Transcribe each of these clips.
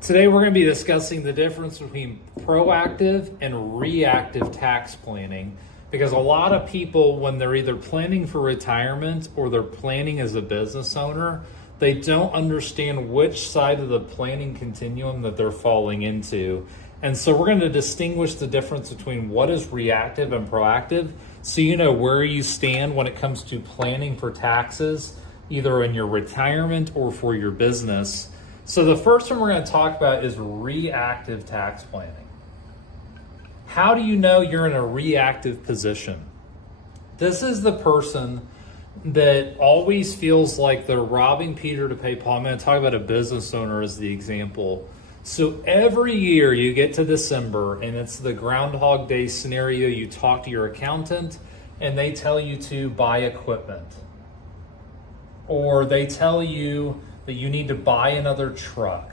Today we're going to be discussing the difference between proactive and reactive tax planning, because a lot of people, when they're either planning for retirement or they're planning as a business owner, they don't understand which side of the planning continuum that they're falling into. And so we're going to distinguish the difference between what is reactive and proactive, so you know where you stand when it comes to planning for taxes, either in your retirement or for your business. So the first one we're going to talk about is reactive tax planning. How do you know you're in a reactive position? This is the person that always feels like they're robbing Peter to pay Paul. I'm going to talk about a business owner as the example. So every year you get to December and it's the Groundhog Day scenario. You talk to your accountant and they tell you to buy equipment, or they tell you that you need to buy another truck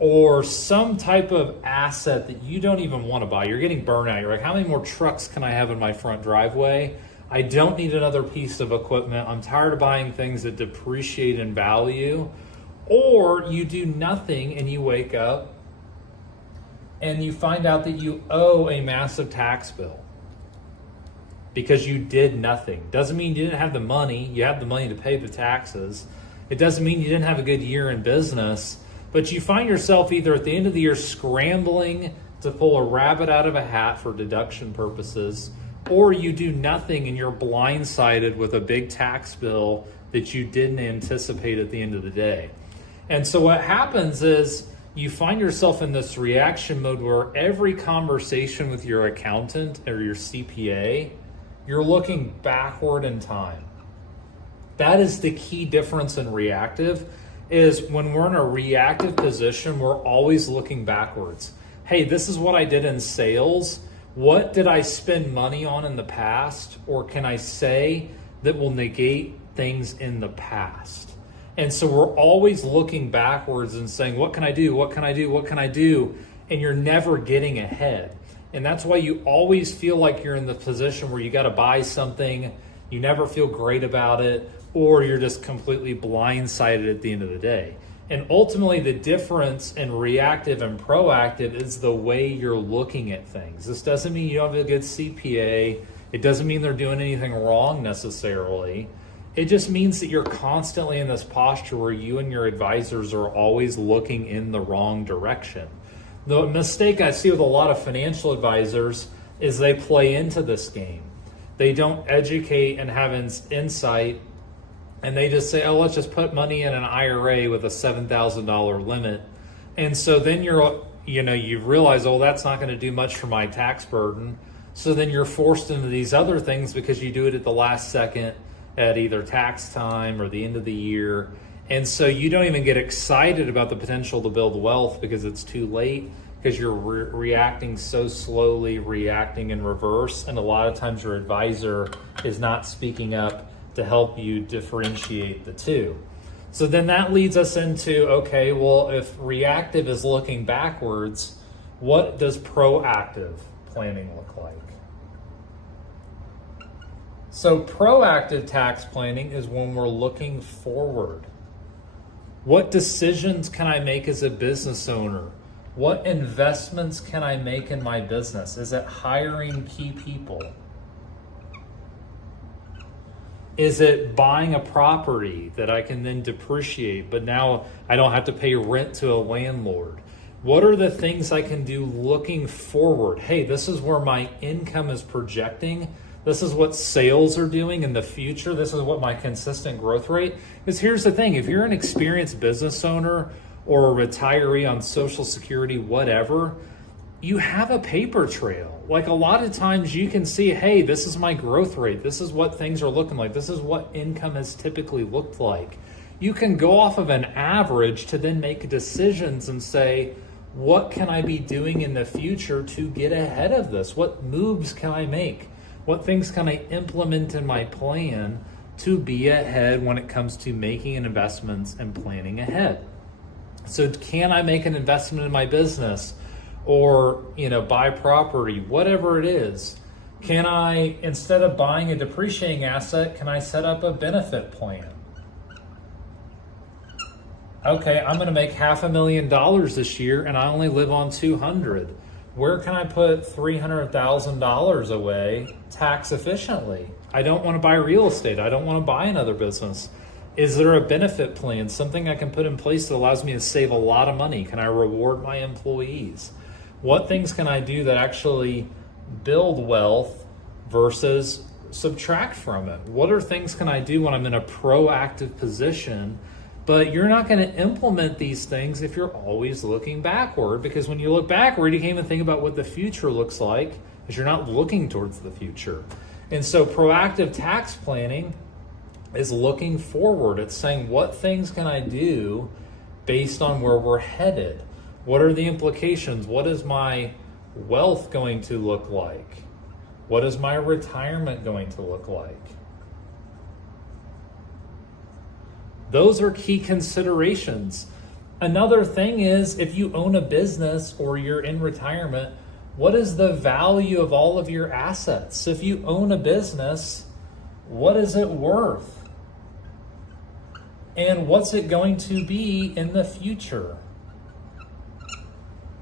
or some type of asset that you don't even want to buy. You're getting burnt out. You're like, how many more trucks can I have in my front driveway? I don't need another piece of equipment. I'm tired of buying things that depreciate in value. Or you do nothing and you wake up and you find out that you owe a massive tax bill because you did nothing. Doesn't mean you didn't have the money. You have the money to pay the taxes. It doesn't mean you didn't have a good year in business, but you find yourself either at the end of the year scrambling to pull a rabbit out of a hat for deduction purposes, or you do nothing and you're blindsided with a big tax bill that you didn't anticipate at the end of the day. And so what happens is you find yourself in this reaction mode where every conversation with your accountant or your CPA, you're looking backward in time. That is the key difference in reactive, is when we're in a reactive position, we're always looking backwards. Hey, this is what I did in sales. What did I spend money on in the past? Or can I say that will negate things in the past? And so we're always looking backwards and saying, what can I do? What can I do? What can I do? And you're never getting ahead. And that's why you always feel like you're in the position where you got to buy something, you never feel great about it, or you're just completely blindsided at the end of the day. And ultimately, the difference in reactive and proactive is the way you're looking at things. This doesn't mean you don't have a good CPA. It doesn't mean they're doing anything wrong necessarily. It just means that you're constantly in this posture where you and your advisors are always looking in the wrong direction. The mistake I see with a lot of financial advisors is they play into this game. They don't educate and have insight, and they just say, oh, let's just put money in an IRA with a $7,000 limit. And so then you realize, oh, that's not going to do much for my tax burden. So then you're forced into these other things because you do it at the last second at either tax time or the end of the year. And so you don't even get excited about the potential to build wealth because it's too late, because you're reacting so slowly, reacting in reverse. And a lot of times your advisor is not speaking up to help you differentiate the two. So then that leads us into, okay, well, if reactive is looking backwards, what does proactive planning look like? So proactive tax planning is when we're looking forward. What decisions can I make as a business owner? What investments can I make in my business? Is it hiring key people? Is it buying a property that I can then depreciate, but now I don't have to pay rent to a landlord? What are the things I can do looking forward? Hey, this is where my income is projecting. This is what sales are doing in the future. This is what my consistent growth rate is. Here's the thing. If you're an experienced business owner or a retiree on Social Security, whatever, you have a paper trail. Like a lot of times you can see, hey, this is my growth rate. This is what things are looking like. This is what income has typically looked like. You can go off of an average to then make decisions and say, what can I be doing in the future to get ahead of this? What moves can I make? What things can I implement in my plan to be ahead when it comes to making investments and planning ahead? So can I make an investment in my business or, buy property, whatever it is? Can I, instead of buying a depreciating asset, can I set up a benefit plan? Okay, I'm going to make $500,000 this year and I only live on 200. Where can I put $300,000 away tax efficiently? I don't want to buy real estate. I don't want to buy another business. Is there a benefit plan, something I can put in place that allows me to save a lot of money? Can I reward my employees? What things can I do that actually build wealth versus subtract from it? What are things can I do when I'm in a proactive position? But you're not going to implement these things if you're always looking backward, because when you look backward, you can't even think about what the future looks like because you're not looking towards the future. And so proactive tax planning is looking forward. It's saying, what things can I do based on where we're headed? What are the implications? What is my wealth going to look like? What is my retirement going to look like? Those are key considerations. Another thing is, if you own a business or you're in retirement, what is the value of all of your assets? So if you own a business, what is it worth? And what's it going to be in the future?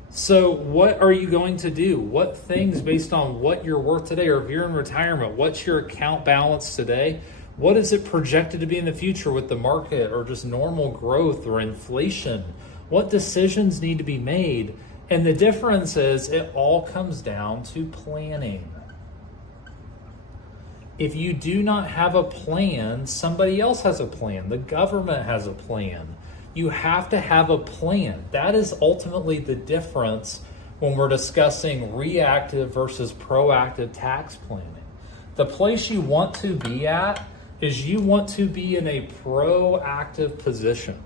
So what are you going to do? What things based on what you're worth today, or if you're in retirement, what's your account balance today? What is it projected to be in the future with the market or just normal growth or inflation? What decisions need to be made? And the difference is it all comes down to planning. If you do not have a plan, somebody else has a plan. The government has a plan. You have to have a plan. That is ultimately the difference when we're discussing reactive versus proactive tax planning. The place you want to be at is you want to be in a proactive position.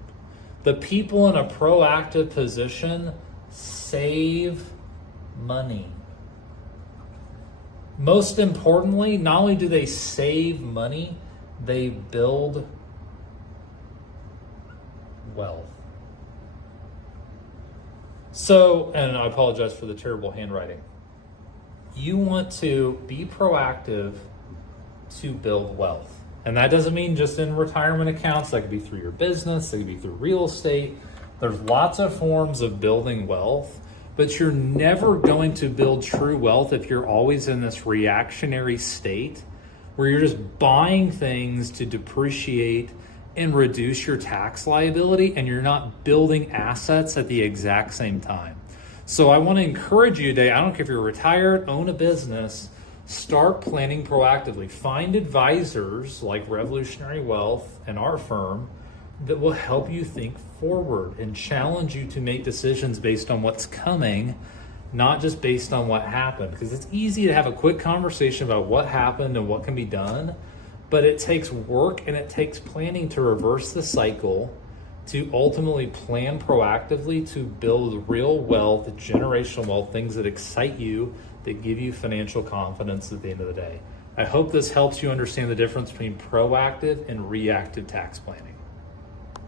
The people in a proactive position save money. Most importantly, not only do they save money, they build wealth. So, and I apologize for the terrible handwriting. You want to be proactive to build wealth. And that doesn't mean just in retirement accounts. That could be through your business, that could be through real estate. There's lots of forms of building wealth, but you're never going to build true wealth if you're always in this reactionary state where you're just buying things to depreciate and reduce your tax liability, and you're not building assets at the exact same time. So I want to encourage you today, I don't care if you're retired, own a business, start planning proactively. Find advisors like Revolutionary Wealth and our firm that will help you think forward and challenge you to make decisions based on what's coming, not just based on what happened. Because it's easy to have a quick conversation about what happened and what can be done, but it takes work and it takes planning to reverse the cycle, to ultimately plan proactively to build real wealth, generational wealth, things that excite you, that give you financial confidence at the end of the day. I hope this helps you understand the difference between proactive and reactive tax planning.